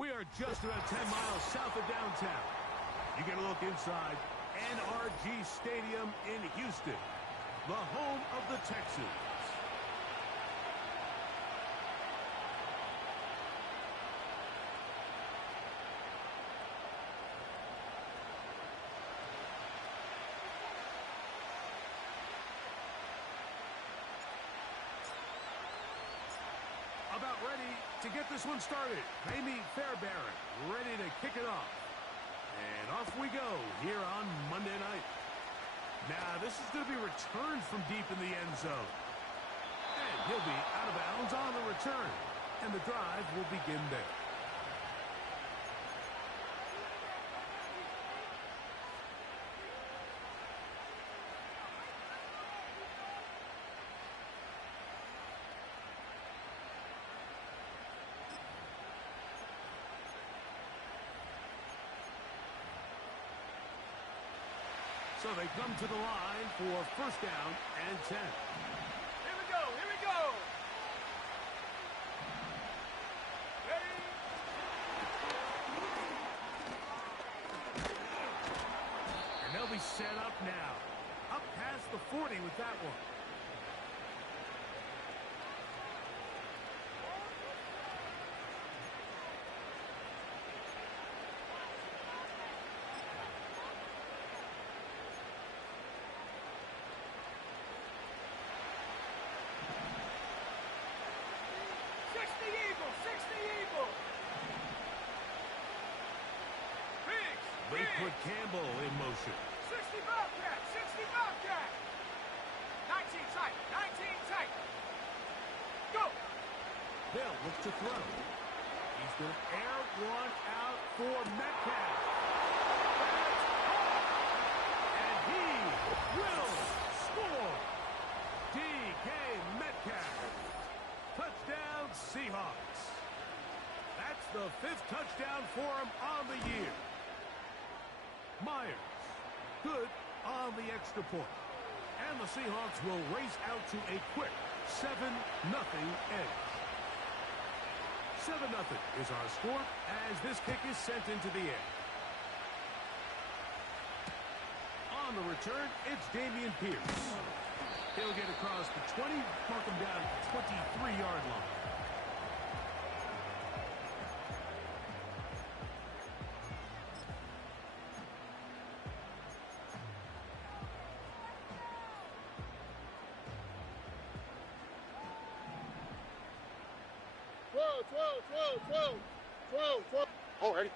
We are just about 10 miles south of downtown. You get a look inside NRG Stadium in Houston, the home of the Texans. About ready to get this one started. Amy Fairbairn ready to kick it off. And off we go here on Monday night. Now, this is going to be returned from deep in the end zone. And he'll be out of bounds on the return. And the drive will begin there. So they come to the line for first down and 10. Here we go, here we go. Ready? And they'll be set up now. Up past the 40 with that one. They put Campbell in motion. 60 Bobcat, 60 Bobcat. 19 tight, 19 tight. Go. They'll look to throw. He's going to air one out for Metcalf. And he will score. DK Metcalf. Touchdown Seahawks. That's the 5th touchdown for him on the year. Myers, good on the extra point. And the Seahawks will race out to a quick 7-0 edge. 7-0 is our score as this kick is sent into the air. On the return, it's Dameon Pierce. He'll get across the 20, mark him down at the 23-yard line. Alrighty.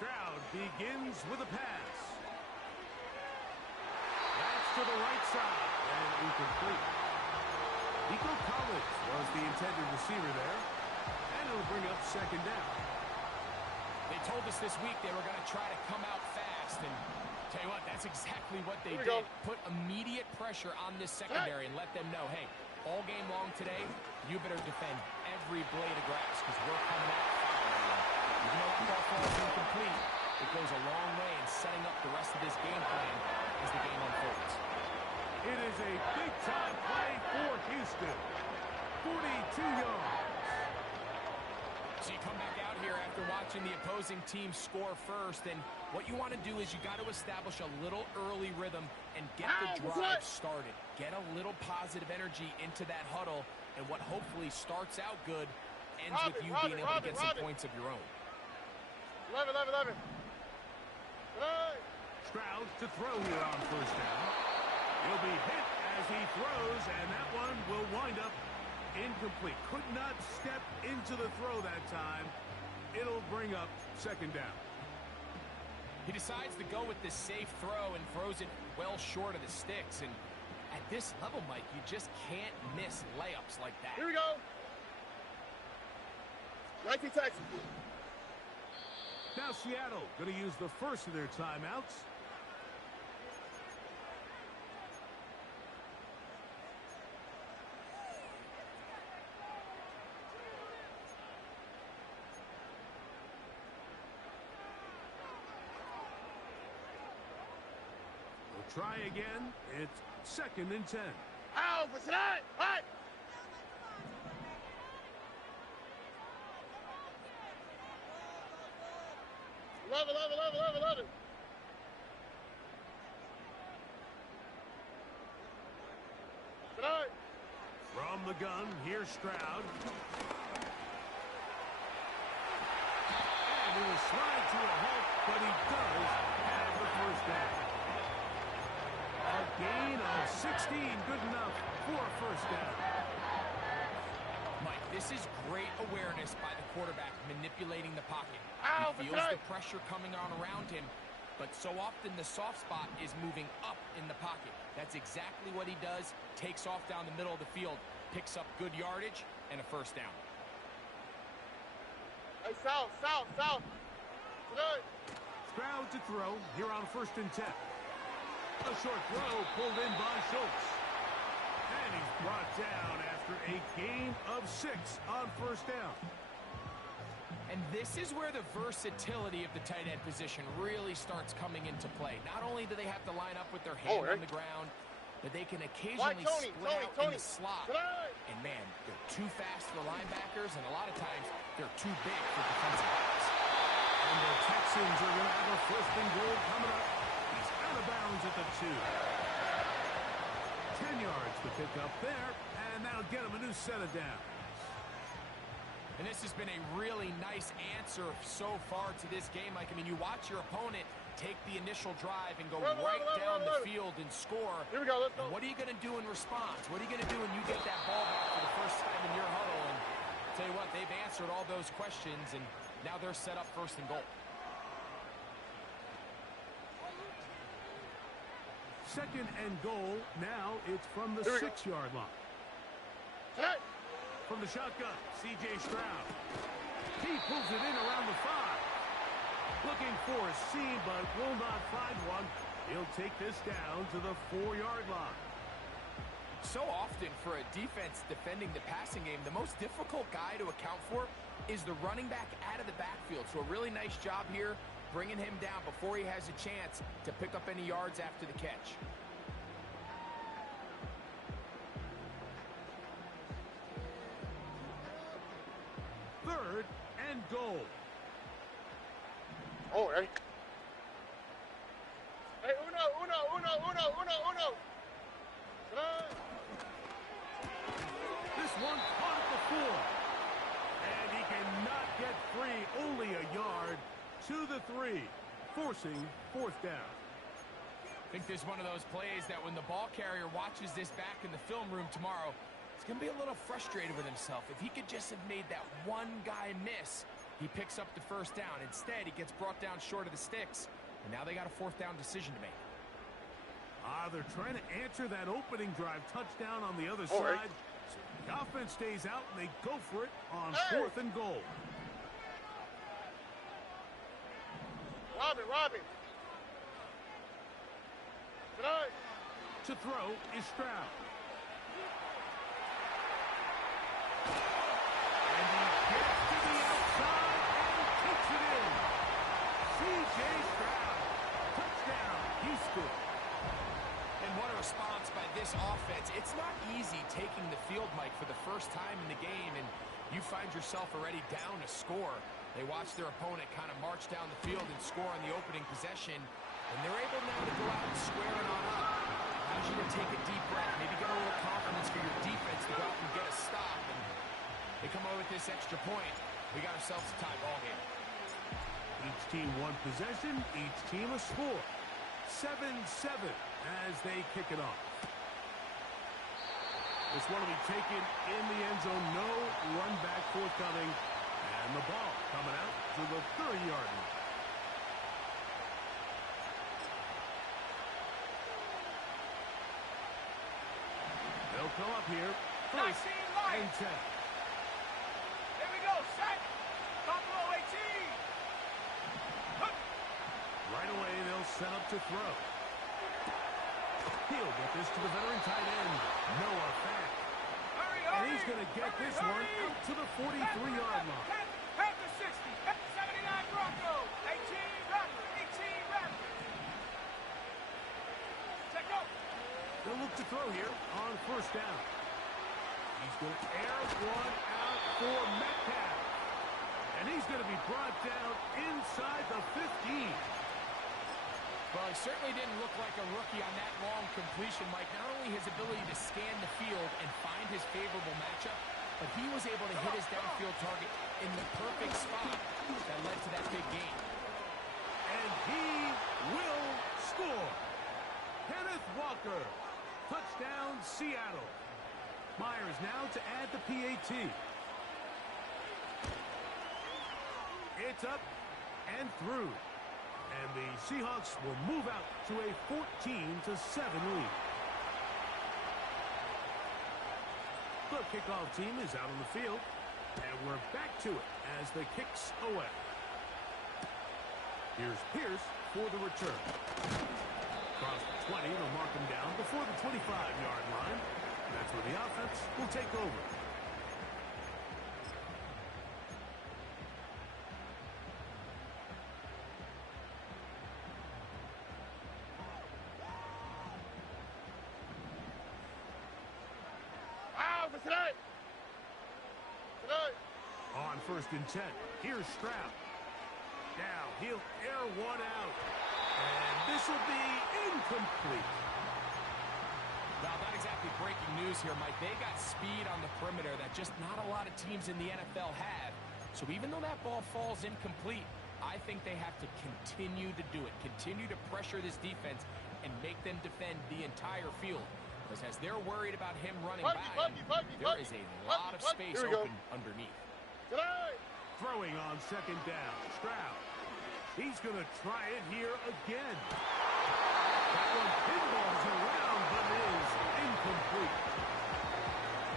Crowd begins with a pass. That's to the right side and incomplete. Nico Collins was the intended receiver there, and it'll bring up second down. They told us this week they were going to try to come out fast, and tell you what, that's exactly what they did. Put immediate pressure on this secondary and let them know, hey, all game long today, you better defend every blade of grass because we're coming out foul. Even though the ball falls incomplete, it goes a long way in setting up the rest of this game plan as the game unfolds. It is a big-time play for Houston. 42 yards. So you come back out here after watching the opposing team score first, and what you want to do is you got to establish a little early rhythm and get the drive started. Get a little positive energy into that huddle, and what hopefully starts out good ends with you being able to get some points of your own. 11. Hey. Stroud to throw here on first down. He'll be hit as he throws, and that one will wind up incomplete. Could not step into the throw that time. It'll bring up second down. He decides to go with this safe throw and throws it well short of the sticks. And at this level, Mike, you just can't miss layups like that. Here we go. 19 Texans. Now Seattle going to use the first of their timeouts. We'll try again. It's 2nd and 10. Ow, what's that? What? 11. Tonight. From the gun, here's Stroud. And he will slide to a halt, but he does have the first down. A gain of 16, good enough for a first down. Mike, this is great awareness by the quarterback manipulating the pocket. Ow, He feels the pressure coming on around him, but so often the soft spot is moving up in the pocket. That's exactly what he does. Takes off down the middle of the field, picks up good yardage, and a first down. Hey, south. Tonight. Stroud to throw here on 1st and 10. A short throw pulled in by Schultz. And he's brought down after a gain of 6 on 1st down. And this is where the versatility of the tight end position really starts coming into play. Not only do they have to line up with their hand on the ground, but they can occasionally split out in the slot. And man, they're too fast for linebackers, and a lot of times they're too big for defensive backs. And the Texans are going to have a 1st and goal coming up. He's out of bounds at the 2. 10 yards to pick up there, and that'll get him a new set of downs. And this has been a really nice answer so far to this game. Like, I mean, you watch your opponent take the initial drive and go right down the field and score. Here we go, let's go. And what are you going to do in response? What are you going to do when you get that ball back for the first time in your huddle? And I'll tell you what, they've answered all those questions, and now they're set up 1st and goal. 2nd and goal. Now it's from the 6-yard line. Tonight. From the shotgun, C.J. Stroud. He pulls it in around the 5. Looking for a seam, but will not find one. He'll take this down to the 4-yard line. So often for a defense defending the passing game, the most difficult guy to account for is the running back out of the backfield. So a really nice job here, bringing him down before he has a chance to pick up any yards after the catch. Third and goal. Oh, ready? Hey, uno. Tonight. This one caught at the 4. And he cannot get free. Only a yard to the 3. Forcing 4th down. I think there's one of those plays that when the ball carrier watches this back in the film room tomorrow, he's going to be a little frustrated with himself. If he could just have made that one guy miss, he picks up the 1st down. Instead, he gets brought down short of the sticks, and now they got a 4th down decision to make. They're trying to answer that opening drive touchdown on the other side. So the offense stays out, and they go for it on 4th and goal. Robin. Tonight. To throw is Stroud. And he gets to the outside and kicks it in. C.J. Stroud. Touchdown, Houston. And what a response by this offense. It's not easy taking the field, Mike, for the first time in the game, and you find yourself already down a score. They watch their opponent kind of march down the field and score on the opening possession, and they're able now to go out and square it on up. Allows you to take a deep breath, maybe get a little confidence for your defense to go out and get a stop, and they come over with this extra point. We got ourselves a tie ball game. Each team one possession, each team a score. 7-7 as they kick it off. This one will be taken in the end zone. No run back forthcoming. And the ball coming out to the 30-yard line. They'll come up here. 1st and 10. Here we go, set. Buffalo 18. Right away, they'll set up to throw. He'll get this to the veteran tight end, Noah Fant. And he's going to get this one out to the 43-yard line. Head to 60. 79 Broncos. 18 Raptors. 18 Raptors. Check go. They'll look to throw here on 1st down. He's going to air one out for Metcalf. And he's going to be brought down inside the 15. Well, he certainly didn't look like a rookie on that long completion, Mike. Not only his ability to scan the field and find his favorable matchup, but he was able to hit his downfield target in the perfect spot that led to that big gain. And he will score. Kenneth Walker, touchdown Seattle. Myers now to add the PAT. It's up and through. And the Seahawks will move out to a 14-7 lead. The kickoff team is out on the field. And we're back to it as the kicks away. Here's Pierce for the return. Across the 20, they'll mark him down before the 25-yard line. That's where the offense will take over. On 1st and 10, here's Stroud. Now he'll air one out. And this will be incomplete. Well, not exactly breaking news here, Mike. They got speed on the perimeter that just not a lot of teams in the NFL have. So even though that ball falls incomplete, I think they have to continue to do it. Continue to pressure this defense and make them defend the entire field. Because as they're worried about him running by him, there is a lot of space open underneath. Throwing on 2nd down, Stroud. He's going to try it here again. That one pinballs around, but is incomplete.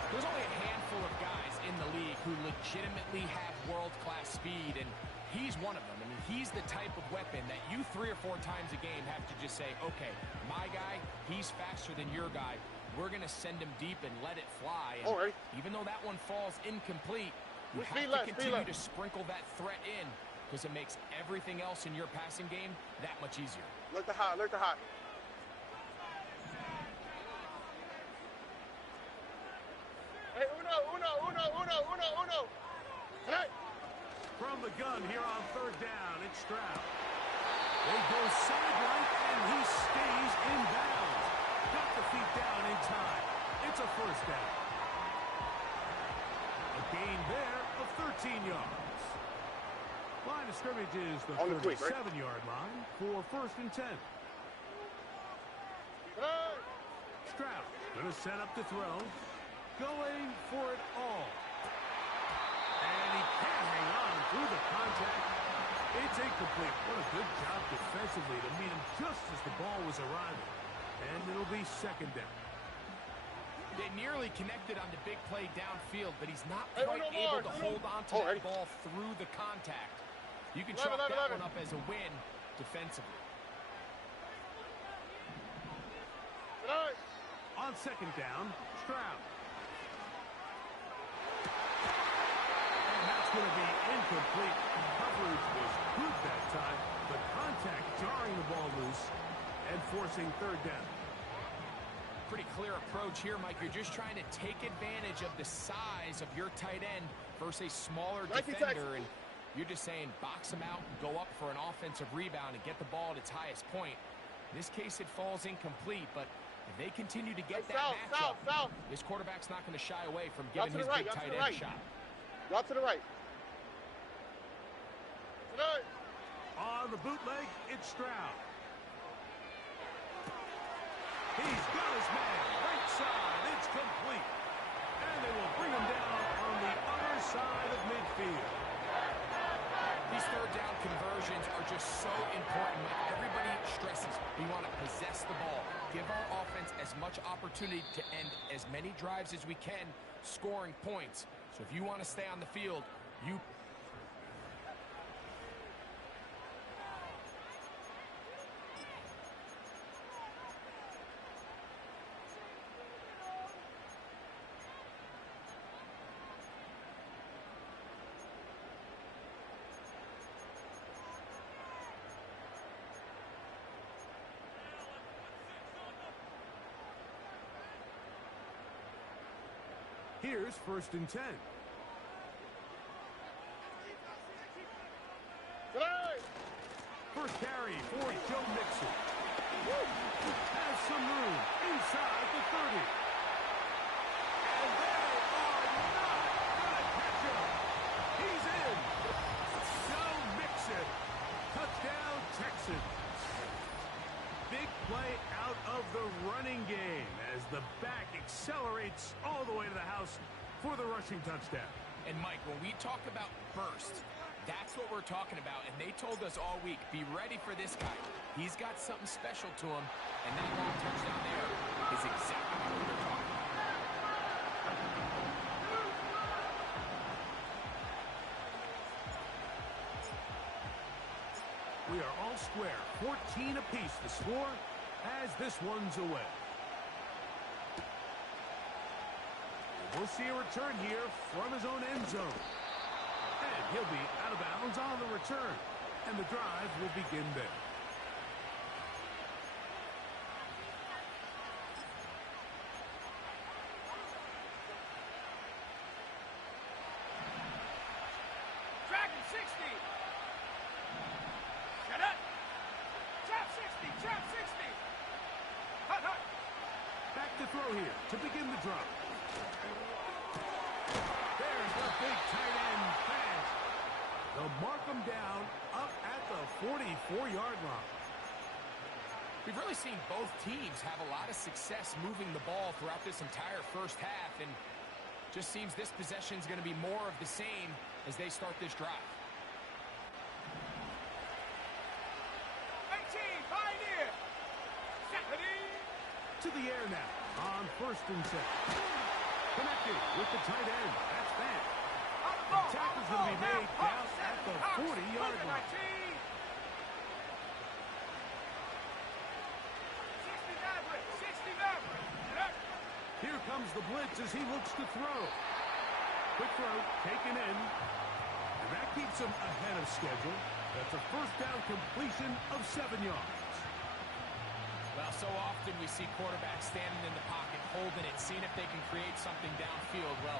There's only a handful of guys in the league who legitimately have world-class speed, and he's one of them. I mean, he's the type of weapon that you 3 or 4 times a game have to just say, okay, my guy, he's faster than your guy. We're going to send him deep and let it fly. And even though that one falls incomplete, you have to continue to sprinkle that threat in because it makes everything else in your passing game that much easier. Look the hot, look the hot. Hey, uno. Hey. From the gun here on 3rd down, it's Stroud. They go sideline, and he stays in bounds. Got the feet down in time. It's a 1st down. A gain there of 13 yards. Line of scrimmage is the 37-yard line for 1st and 10. Stroud going to set up to throw. Going for it all. And he can't hang on through the contact. It's incomplete. What a good job defensively to meet him just as the ball was arriving. And it'll be 2nd down. They nearly connected on the big play downfield, but he's not quite able to hold on to that ball through the contact. You can chalk that one up as a win defensively. On 2nd down, Stroud. And that's going to be incomplete. Coverage was good that time. The contact jarring the ball loose and forcing 3rd down. Pretty clear approach here, Mike. You're just trying to take advantage of the size of your tight end versus a smaller defender, and you're just saying box him out and go up for an offensive rebound and get the ball at its highest point. In this case, it falls incomplete, but if they continue to get that matchup, this quarterback's not going to shy away from giving his big tight end a shot. Drop to the right. On the bootleg, it's Stroud. He's got his man. Right side. It's complete. And they will bring him down on the other side of midfield. These 3rd down conversions are just so important. Everybody stresses we want to possess the ball. Give our offense as much opportunity to end as many drives as we can, scoring points. So if you want to stay on the field, you... Here's 1st and 10. Joe Mixon has some room inside the 30. And they are not going to catch him. He's in. Joe Mixon. Touchdown, Texans. Big play out of the running game as the back accelerates all the way to the house for the rushing touchdown. And, Mike, when we talk about burst, that's what we're talking about. And they told us all week, be ready for this guy. He's got something special to him. And that long touchdown there is exactly what we're talking about. We are all square. 14 apiece the score as this one's away. We'll see a return here from his own end zone. And he'll be out of bounds on the return. And the drive will begin there. Dragon 60. Shut up. Trap 60. Trap 60. Hut, hut. Back to throw here to begin the drive. There's the big tight end pass. They'll mark him down up at the 44-yard line. We've really seen both teams have a lot of success moving the ball throughout this entire first half, and just seems this possession is going to be more of the same as they start this drive. 18, Pioneer. 70. To the air now on 1st and 7. Connected with the tight end. That's bad. On the ball. Tackle's going to be made down at the 40-yard line. 60 Maverick. 60 Maverick. Here comes the blitz as he looks to throw. Quick throw taken in. And that keeps him ahead of schedule. That's a first down completion of 7 yards. Well, so often we see quarterbacks standing in the pocket, holding it, seeing if they can create something downfield. Well,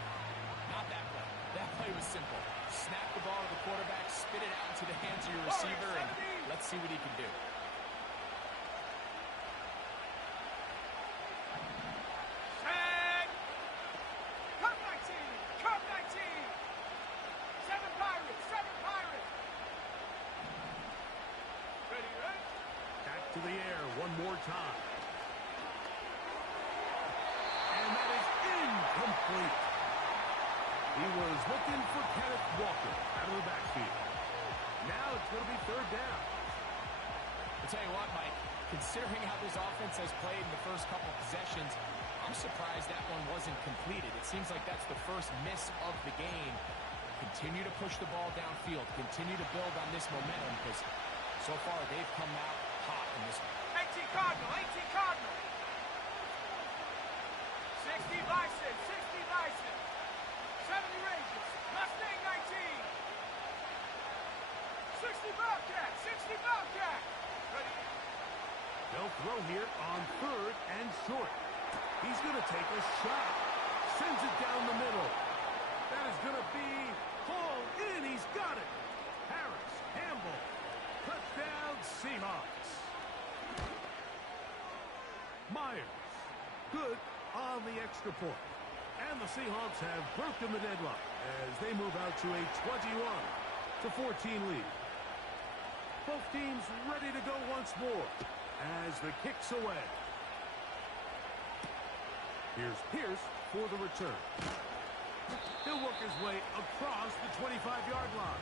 not that play. That play was simple. Snap the ball to the quarterback, spit it out into the hands of your receiver, and let's see what he can do. Set. Come 19. Come 19. 7 Pirates. 7 Pirates. Ready, ready? Back to the air one more time. And that is incomplete. He was looking for Kenneth Walker out of the backfield. Now it's going to be 3rd down. I'll tell you what, Mike, considering how this offense has played in the first couple possessions, I'm surprised that one wasn't completed. It seems like that's the first miss of the game. Continue to push the ball downfield. Continue to build on this momentum because so far they've come out hot in this one. 18 Cardinal. 18 Cardinal. 60 Bison. 60 Bison. 70 Rangers. Mustang 19. 60 Bobcat. 60 Bobcat. Ready? They'll throw here on 3rd and short. He's going to take a shot. Sends it down the middle. That is going to be hauled in. He's got it. Harris, Campbell. Touchdown, Seahawks. Myers. Good on the extra point. And the Seahawks have broken the deadlock as they move out to a 21-14 lead. Both teams ready to go once more as the kick's away. Here's Pierce for the return. He'll work his way across the 25-yard line.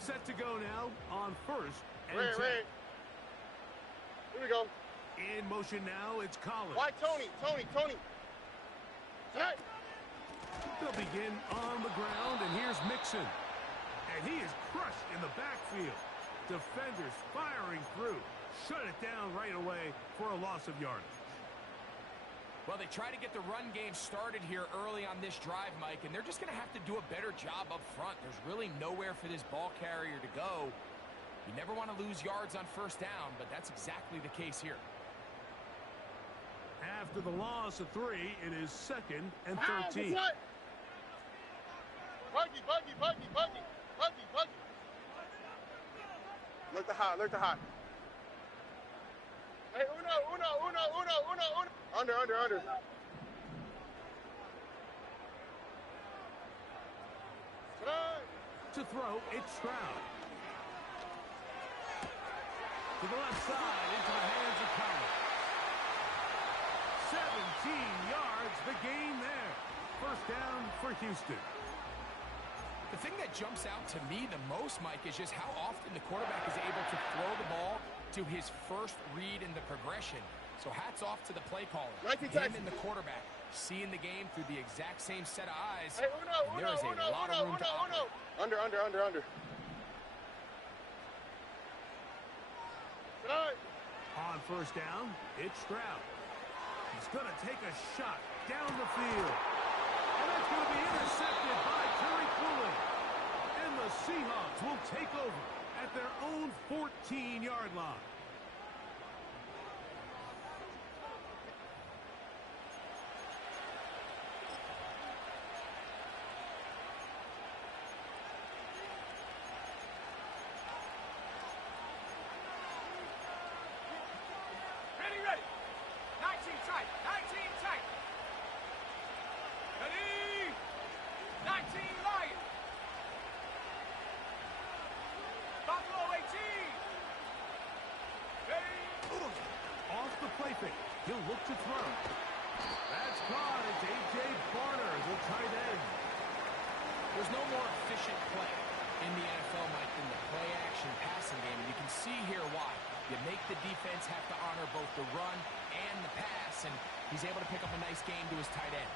Set to go now on 1st and 10. Ray. Here we go. In motion now, it's Collins. Why Tony? Hey. They'll begin on the ground, and here's Mixon. And he is crushed in the backfield. Defenders firing through. Shut it down right away for a loss of yardage. Well, they try to get the run game started here early on this drive, Mike, and they're just going to have to do a better job up front. There's really nowhere for this ball carrier to go. You never want to lose yards on first down, but that's exactly the case here. After the loss of 3, it is 2nd and 13. Buggy. Look the hot. Hey, uno. Under. To throw, it's Stroud. To the left side, into the hands of Collins. 17 yards, the gain there. First down for Houston. The thing that jumps out to me the most, Mike, is just how often the quarterback is able to throw the ball to his first read in the progression. So hats off to the play caller. Him and the quarterback seeing the game through the exact same set of eyes. Hey, there is a lot of room to operate. Under. On first down, it's Stroud. He's going to take a shot down the field. And that's going to be intercepted by Terry Quillen. And the Seahawks will take over at their own 14-yard line. Ready. 19 tight. Ready. 19 Lion. Buffalo 18. Ready. Off the play fake. He'll look to throw. That's caught. It's A.J. Barner, the tight end. There's no more efficient play in the NFL, Mike, than the play-action passing game. And you can see here why. You make the defense have to honor both the run and the pass, and he's able to pick up a nice gain to his tight end.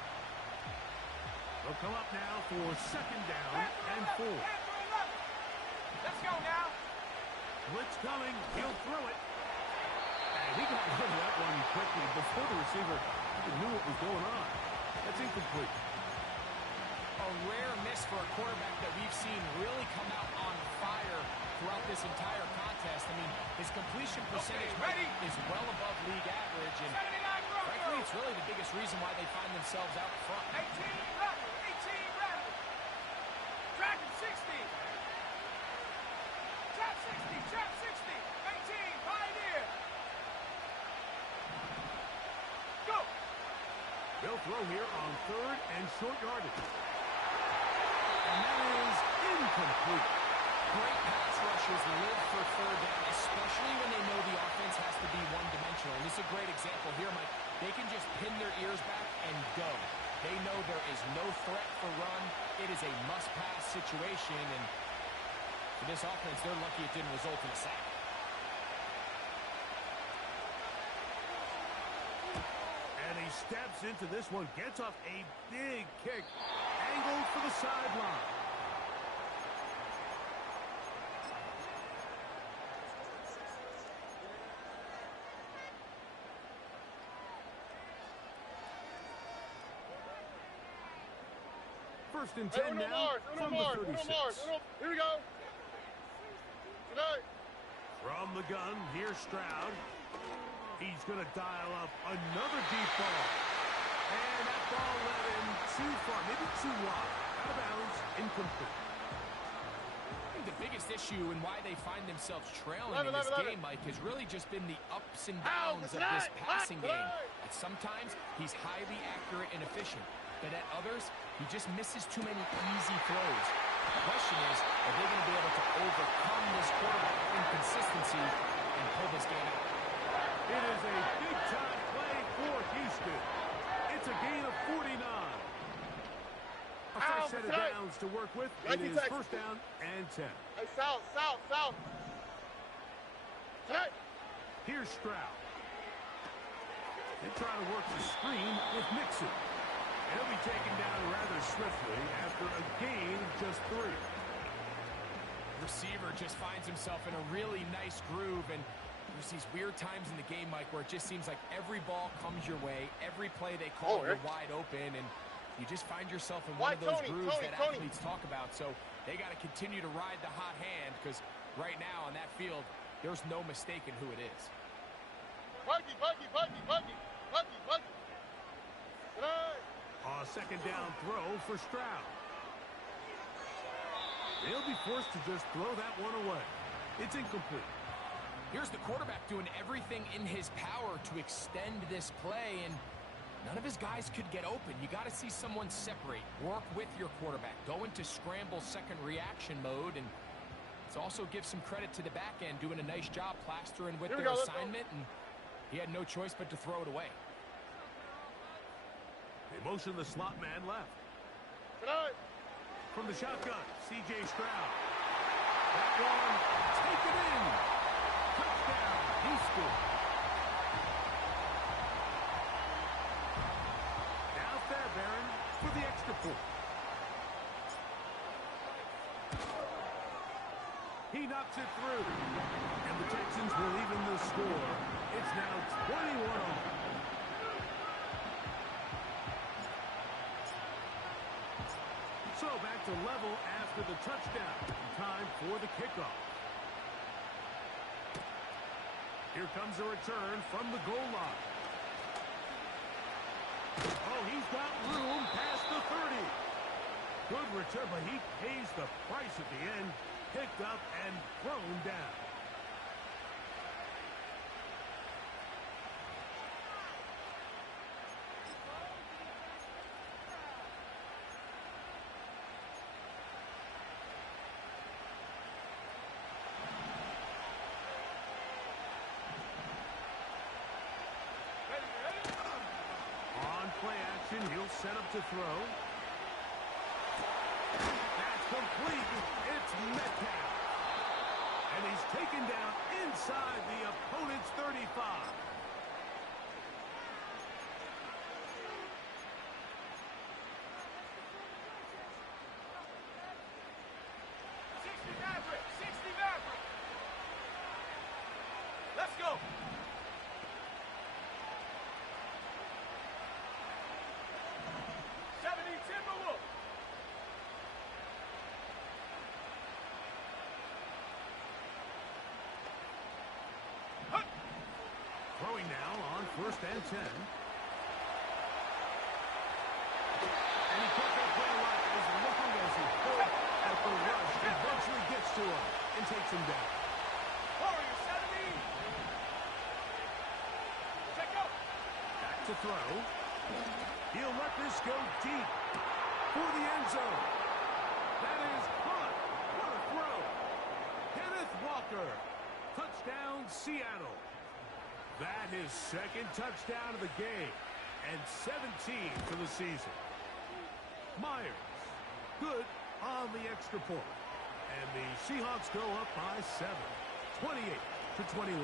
They'll come up now for second down and 4. Let's go now. Blitz coming. He'll throw it. And he got rid of that one quickly before the receiver even knew what was going on. That's incomplete. A rare miss for a quarterback that we've seen really come out on fire throughout this entire contest. I mean, his completion percentage is well above league average, and frankly, it's really the biggest reason why they find themselves out front. 18 Raptor. Dragon 60. Chop 60. 18 Pioneer. Go. They'll throw here on 3rd and short yardage. And that is incomplete. Great pass rushers live for third down, especially when they know the offense has to be one-dimensional. And this is a great example here, Mike. They can just pin their ears back and go. They know there is no threat for run. It is a must-pass situation, and for this offense, they're lucky it didn't result in a sack. And he steps into this one, gets off a big kick, angled for the sideline. First and 10 now from the 36. Here we go. Tonight. From the gun, here's Stroud. He's going to dial up another deep ball. And that ball led him too far, maybe too wide. Out of bounds, incomplete. I think the biggest issue and why they find themselves trailing in this game, Mike, has really just been the ups and downs of this passing game. At sometimes, he's highly accurate and efficient. But at others, he just misses too many easy throws. The question is, are they going to be able to overcome this quarterback inconsistency and pull this game out? It is a big-time play for Houston. It's a gain of 49. A fresh set of downs to work with. It is first down and 10. Hey, south. Tonight. Here's Stroud. They try to work the screen with Mixon. He'll be taken down rather swiftly after a gain of just 3. Receiver just finds himself in a really nice groove, and there's these weird times in the game, Mike, where it just seems like every ball comes your way, every play they call, you're wide open, and you just find yourself in one of those grooves that athletes talk about. So they got to continue to ride the hot hand, because Right now on that field, there's no mistaking who it is. Buggy, buggy, buggy, buggy, buggy, buggy. Tonight. A second down throw for Stroud. They'll be forced to just throw that one away. It's incomplete. Here's the quarterback doing everything in his power to extend this play, and none of his guys could get open. You got to see someone separate, work with your quarterback, go into scramble second reaction mode, and let's also give some credit to the back end doing a nice job plastering with their assignment, and he had no choice but to throw it away. They motion the slot man left. Tonight. From the shotgun, C.J. Stroud. That one, taken in. Touchdown, Houston. Now Fairbairn for the extra point. He knocks it through. And the Texans will even the score. It's now 21-all. So back to level after the touchdown. Time for the kickoff. Here comes a return from the goal line. Oh, he's got room past the 30. Good return, but he pays the price at the end. Picked up and thrown down. Play action, he'll set up to throw. That's complete. It's Metcalf. And he's taken down inside the opponent's 35. Let's go. Throwing now on 1st and 10. And he took that play right as looking as he pulled at the rush. Eventually gets to him and takes him down. Warrior 70. Check out. Back to throw. He'll let this go deep for the end zone. That is caught. What a throw. Kenneth Walker. Touchdown, Seattle. That is second touchdown of the game and 17 for the season. Myers, good on the extra point. And the Seahawks go up by 7, 28-21.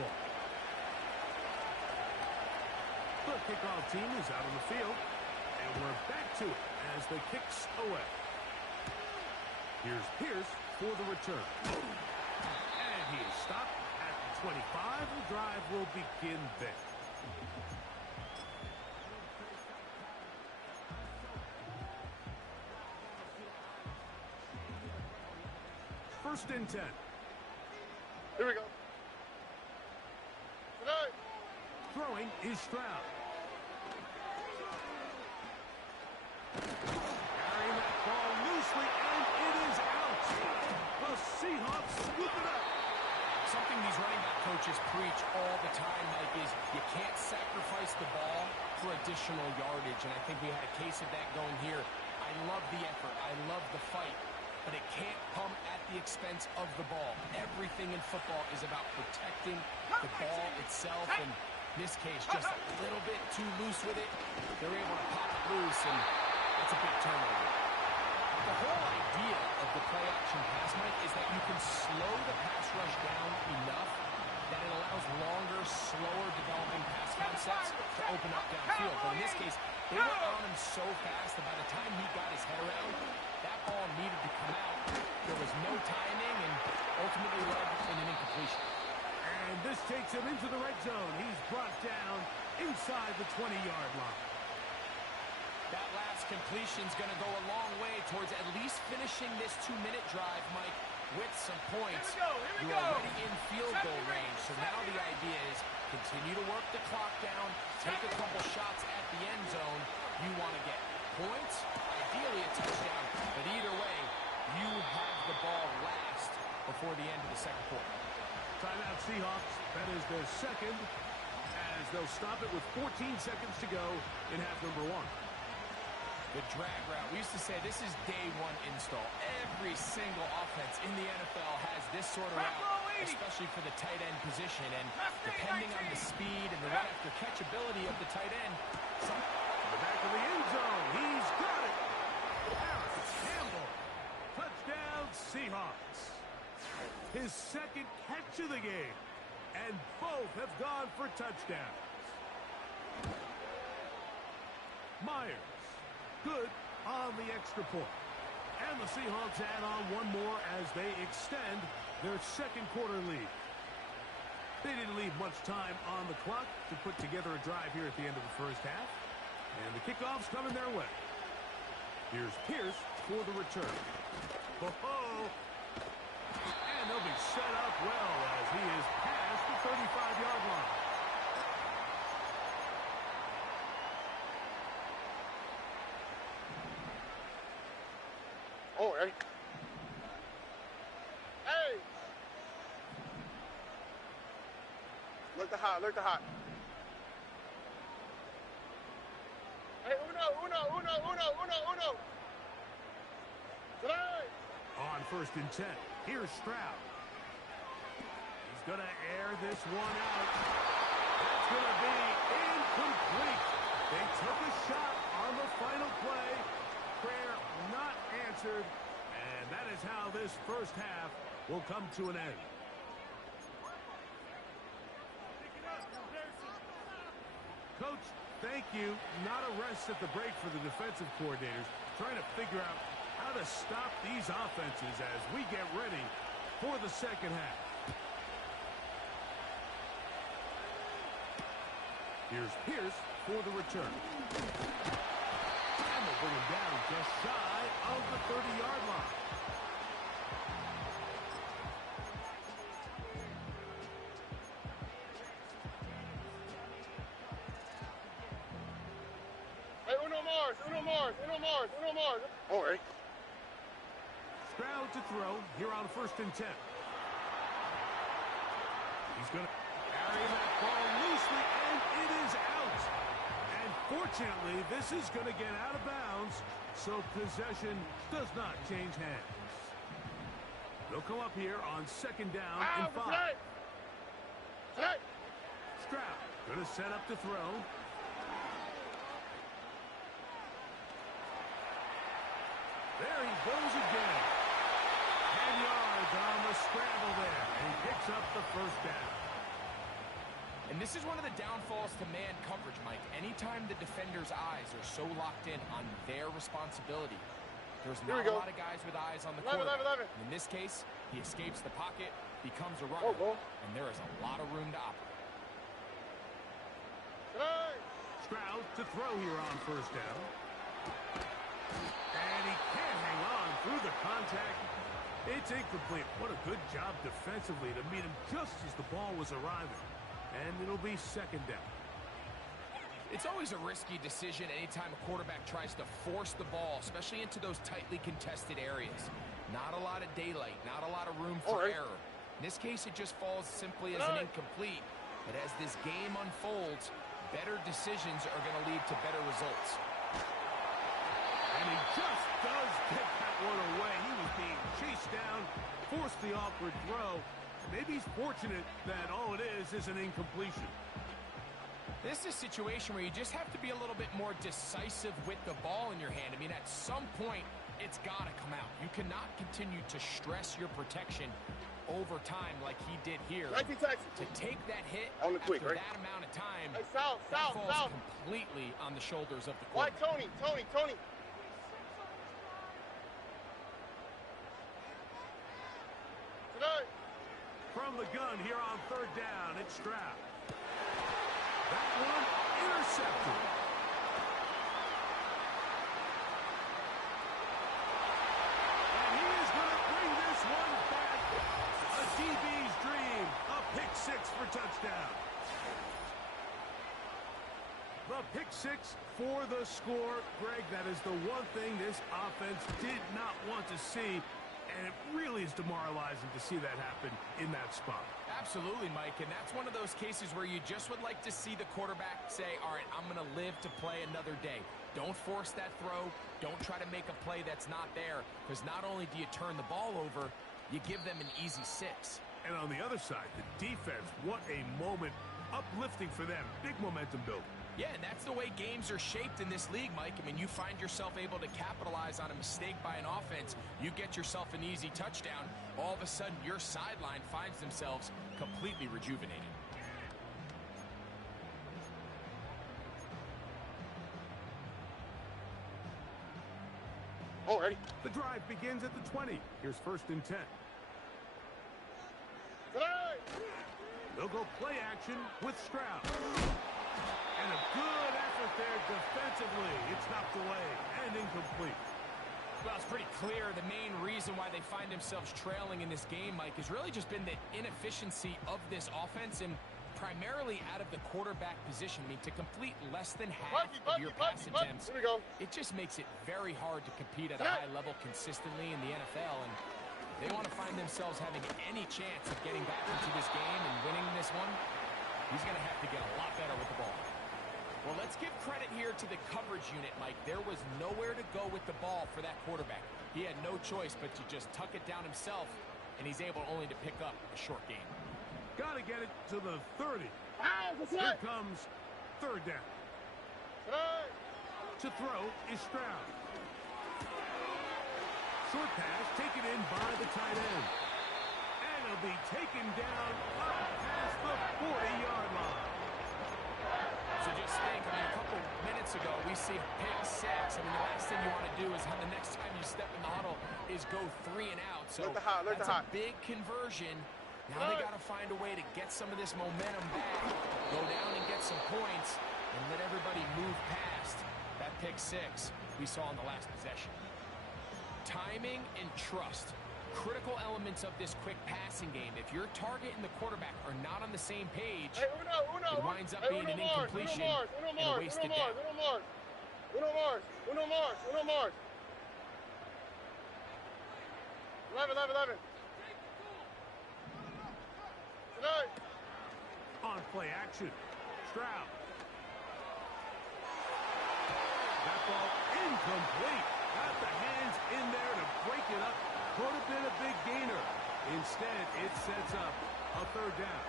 The kickoff team is out on the field, and we're back to it as the kicks away. Here's Pierce for the return. And he is stopped. 25, the drive will begin there. First and 10. Here we go. Tonight. Throwing is Stroud. Carrying that ball loosely, and it is out. The Seahawks scoop it up. Something these running back coaches preach all the time, Mike, is you can't sacrifice the ball for additional yardage, and I think we had a case of that going here. I love the effort. I love the fight, but it can't come at the expense of the ball. Everything in football is about protecting the ball itself, and in this case, just a little bit too loose with it. They're able to pop it loose, and that's a big turnover. The whole idea of the play-action pass, Mike, is that you can slow the pass rush down enough that it allows longer, slower developing pass concepts to open up downfield. But in this case, they were on him so fast that by the time he got his head around, that ball needed to come out. There was no timing and ultimately led in an incompletion. And this takes him into the red zone. He's brought down inside the 20-yard line. That last completion is going to go a long way towards at least finishing this 2-minute drive, Mike. with some points. Here we You're go. already in field goal range, so now the idea is continue to work the clock down, take a couple shots at the end zone. You want to get points, ideally a touchdown, but either way, you have the ball last before the end of the second quarter. Timeout Seahawks. That is their second, as they'll stop it with 14 seconds to go in half number 1. The drag route. We used to say this is day one install. Every single offense in the NFL has this sort of route, especially for the tight end position. And depending on the speed and the run after catch ability of the tight end, To the back of the end zone. He's got it. Harris Campbell. Touchdown Seahawks. His second catch of the game. And both have gone for touchdowns. Myers. Good on the extra point. And the Seahawks add on one more as they extend their second quarter lead. They didn't leave much time on the clock to put together a drive here at the end of the first half. And the kickoff's coming their way. Here's Pierce for the return. Oh, and they'll be set up well as he is past the 35-yard line. Oh, hey. Hey! Look the hot, look the hot. Hey, uno. Today! On 1st and 10, here's Stroud. He's going to air this one out. That's going to be incomplete. They took a shot on the final play. Prayer not answered. And that is how this first half will come to an end. Coach, thank you. Not a rest at the break for the defensive coordinators, trying to figure out how to stop these offenses as we get ready for the second half. Here's Pierce for the return. And they'll bring him down just shy of the 30-yard line. Hey, uno Mars. Oh, hey. Stroud to throw here on 1st and 10. He's going to carry that ball loosely, and it is out. And fortunately, this is going to get out of bounds, so possession does not change hands. They'll come up here on 2nd down and 5. Tonight. Stroud going to set up to throw. There he goes again. 10 yards on the scramble there, and he picks up the first down. and this is one of the downfalls to man coverage, Mike. Anytime the defender's eyes are so locked in on their responsibility, there's not a lot of guys with eyes on the quarterback. In this case, he escapes the pocket, becomes a runner, and there is a lot of room to operate. Stroud to throw here on 1st down. And he can't hang on through the contact. It's incomplete. What a good job defensively to meet him just as the ball was arriving. And it'll be 2nd down. It's always a risky decision anytime a quarterback tries to force the ball, especially into those tightly contested areas. Not a lot of daylight, not a lot of room for error. In this case, it just falls simply as an incomplete. But as this game unfolds, better decisions are going to lead to better results. And he just does get that one away. He was being chased down, forced the awkward throw. Maybe he's fortunate that all it is an incompletion. This is a situation where you just have to be a little bit more decisive with the ball in your hand. I mean, at some point, it's got to come out. You cannot continue to stress your protection over time like he did here. To take that hit after that amount of time, that falls completely on the shoulders of the quarterback. Why, Tony? From the gun here on 3rd down, it's Stroud. That one intercepted. And he is going to bring this one back for touchdown. The pick six for the score. Greg, that is the one thing this offense did not want to see, and it really is demoralizing to see that happen in that spot. Absolutely, Mike, and that's one of those cases where you just would like to see the quarterback say, all right, I'm going to live to play another day. Don't force that throw. Don't try to make a play that's not there, because not only do you turn the ball over, you give them an easy 6. And on the other side, the defense, what a moment. Uplifting for them. Big momentum building. Yeah, and that's the way games are shaped in this league, Mike. I mean, you find yourself able to capitalize on a mistake by an offense. You get yourself an easy touchdown. All of a sudden, your sideline finds themselves completely rejuvenated. Already. The drive begins at the 20. Here's 1st and 10. Tonight. They'll go play action with Stroud. And a good effort there defensively. It's knocked away and incomplete. Well, it's pretty clear the main reason why they find themselves trailing in this game, Mike, has really just been the inefficiency of this offense and primarily out of the quarterback position. I mean, to complete less than half of your pass attempts, it just makes it very hard to compete at a high level consistently in the NFL. And if they want to find themselves having any chance of getting back into this game and winning this one, he's going to have to get a lot better with the ball. Well, let's give credit here to the coverage unit, Mike. There was nowhere to go with the ball for that quarterback. He had no choice but to just tuck it down himself, and he's able only to pick up a short gain. Got to get it to the 30. Here comes 3rd down. To throw is Stroud. Short pass taken in by the tight end. And it'll be taken down up past the 40-yard line. So just think, I mean, a couple minutes ago, we see pick 6. I mean, the last thing you want to do is on the next time you step in the huddle is go 3 and out. So that's a big conversion. Now they got to find a way to get some of this momentum back, go down and get some points, and let everybody move past that pick 6 we saw in the last possession. Timing and trust, critical elements of this quick passing game. If your target and the quarterback are not on the same page, it winds up being an incompletion and a wasted down. Uno Mars. 11. Tonight. On play action, Stroud. That ball incomplete. Got the hands in there to break it up. Could have been a big gainer. Instead, it sets up a 3rd down.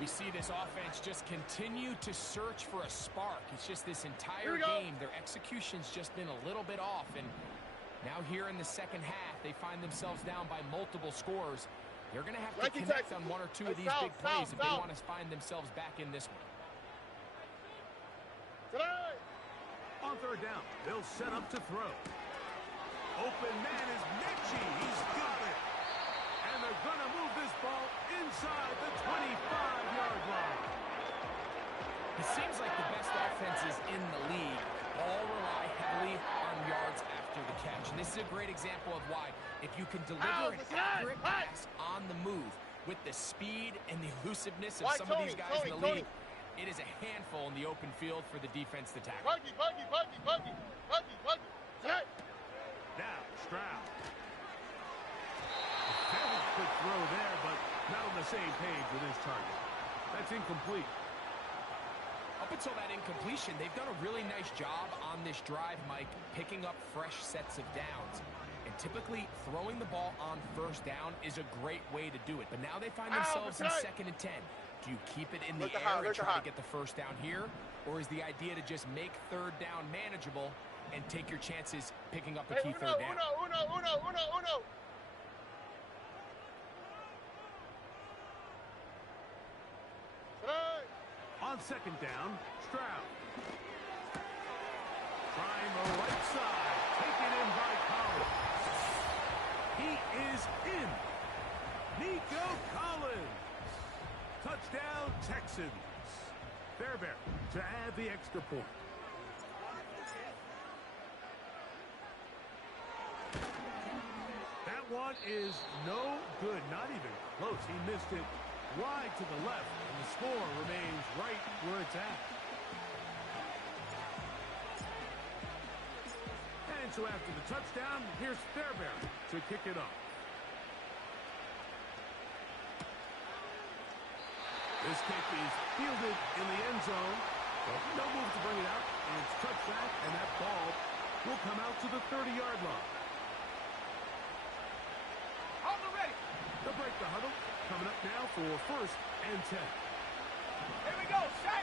We see this offense just continue to search for a spark. It's just this entire game, their execution's just been a little bit off. And now here in the second half, they find themselves down by multiple scores. They're going to have to connect on 1 or 2 of these big plays if they want to find themselves back in this one. On 3rd down, they'll set up to throw. Open man is Mechie. He's got it. And they're going to move this ball inside the 25-yard line. It seems like the best offenses in the league all rely heavily on yards after the catch. And this is a great example of why. If you can deliver an accurate pass on the move with the speed and the elusiveness of some of these guys in the league, it is a handful in the open field for the defense to tackle. Buggy. Now, Stroud. A fairly quick throw there, but not on the same page with his target. That's incomplete. Up until that incompletion, they've done a really nice job on this drive, Mike, picking up fresh sets of downs. And typically, throwing the ball on 1st down is a great way to do it. But now they find themselves in 2nd and 10. Do you keep it in the air and try to get the 1st down here? Or is the idea to just make 3rd down manageable and take your chances picking up a key 3rd down? Uno. On 2nd down, Stroud. Trying the right side. Taken in by Collins. He is in. Nico Collins. Touchdown, Texans. Fairbairn to add the extra point. That one is no good. Not even close. He missed it wide to the left, and the score remains right where it's at. And so after the touchdown, here's Fairbairn to kick it off. This kick is fielded in the end zone. But no move to bring it out. And it's touchback, and that ball will come out to the 30-yard line. Hold it ready. They'll break the huddle. Coming up now for 1st and 10. Here we go, set.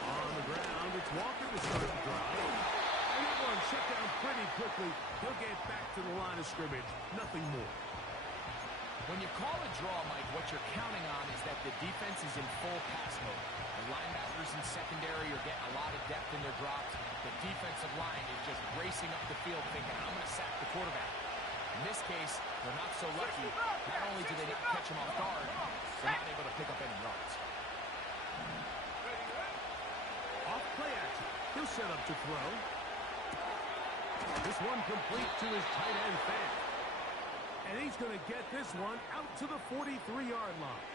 On the ground, it's Walker to start the drive. And that one shut down pretty quickly. He'll get back to the line of scrimmage. Nothing more. When you call a draw, Mike, what you're counting on is that the defense is in full pass mode. The linebackers in secondary are getting a lot of depth in their drops. The defensive line is just racing up the field thinking, I'm going to sack the quarterback. In this case, they're not so lucky. Not only do they not catch him off guard, they're not able to pick up any yards. Off play action. He'll set up to throw. This one complete to his tight end fan. And he's going to get this one out to the 43-yard line.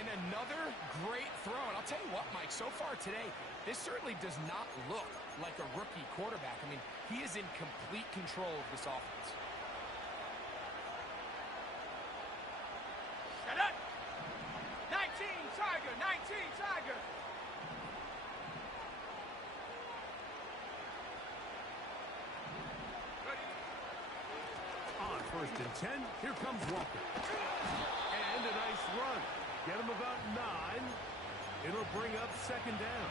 And another great throw. And I'll tell you what, Mike, so far today, this certainly does not look like a rookie quarterback. I mean, he is in complete control of this offense. Set up. 19 Tiger, 19 Tiger. On 1st and 10, here comes Walker. And a nice run. Get him about 9. It'll bring up 2nd down.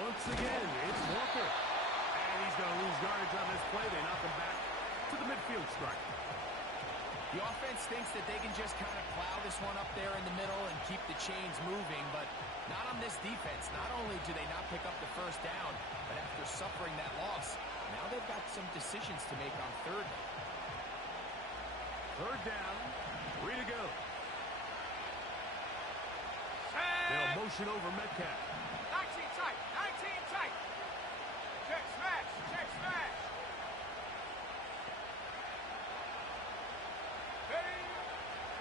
Once again, it's Walker. And he's going to lose yardage on this play. They knock him back to the midfield stripe. The offense thinks that they can just kind of plow this one up there in the middle and keep the chains moving, but not on this defense. Not only do they not pick up the 1st down, but after suffering that loss, now they've got some decisions to make on 3rd. 3rd down, 3 to go. They'll motion over Metcalf. 19 tight, 19 tight. Check smash, check smash.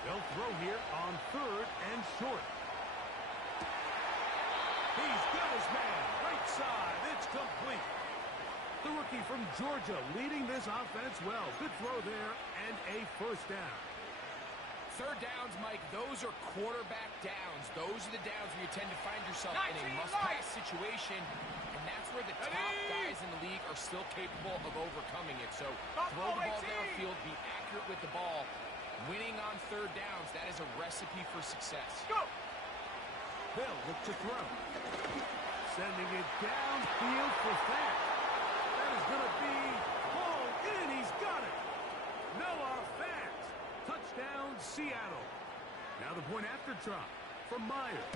They'll throw here on 3rd and short. He's got his man. Right side. It's complete. The rookie from Georgia leading this offense well. Good throw there and a 1st down. 3rd downs, Mike, those are quarterback downs. Those are the downs where you tend to find yourself in a must-pass situation, and that's where the top guys in the league are still capable of overcoming it. So throw the ball downfield, be accurate with the ball. Winning on 3rd downs, that is a recipe for success. Go! They'll look to throw. Sending it downfield for Fat. That is going to be hauled in. He's got it. Noah Fant. Touchdown, Seattle. Now the point after try from Myers.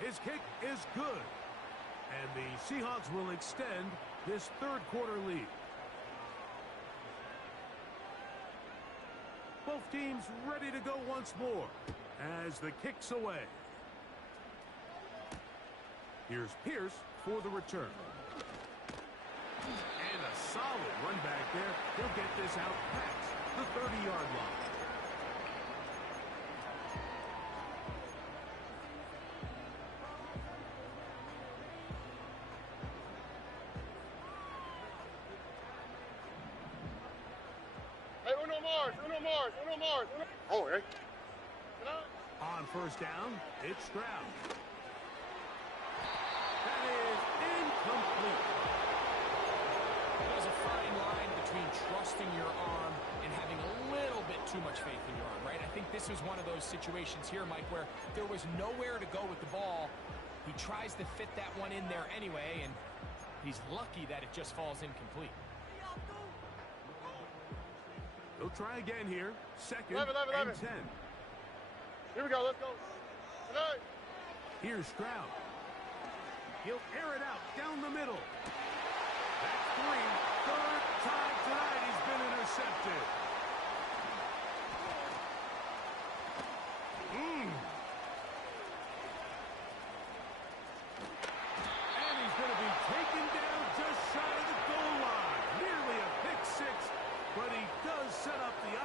His kick is good. And the Seahawks will extend this 3rd quarter lead. Both teams ready to go once more as the kick's away. Here's Pierce for the return. And a solid run back there. He'll get this out past the 30-yard line. Hey, uno more, uno more, uno more. Oh, hey. On 1st down, it's Stroud. That is incomplete. There's a fine line between trusting your arm and having a little bit too much faith in your arm, right? I think this was one of those situations here, Mike, where there was nowhere to go with the ball. He tries to fit that one in there anyway, and he's lucky that it just falls incomplete. They'll try again here. 2nd 11. and 10. Here we go, let's go. Tonight. Here's Stroud. He'll air it out down the middle. That's 3. 3rd time tonight he's been intercepted. but he does set up the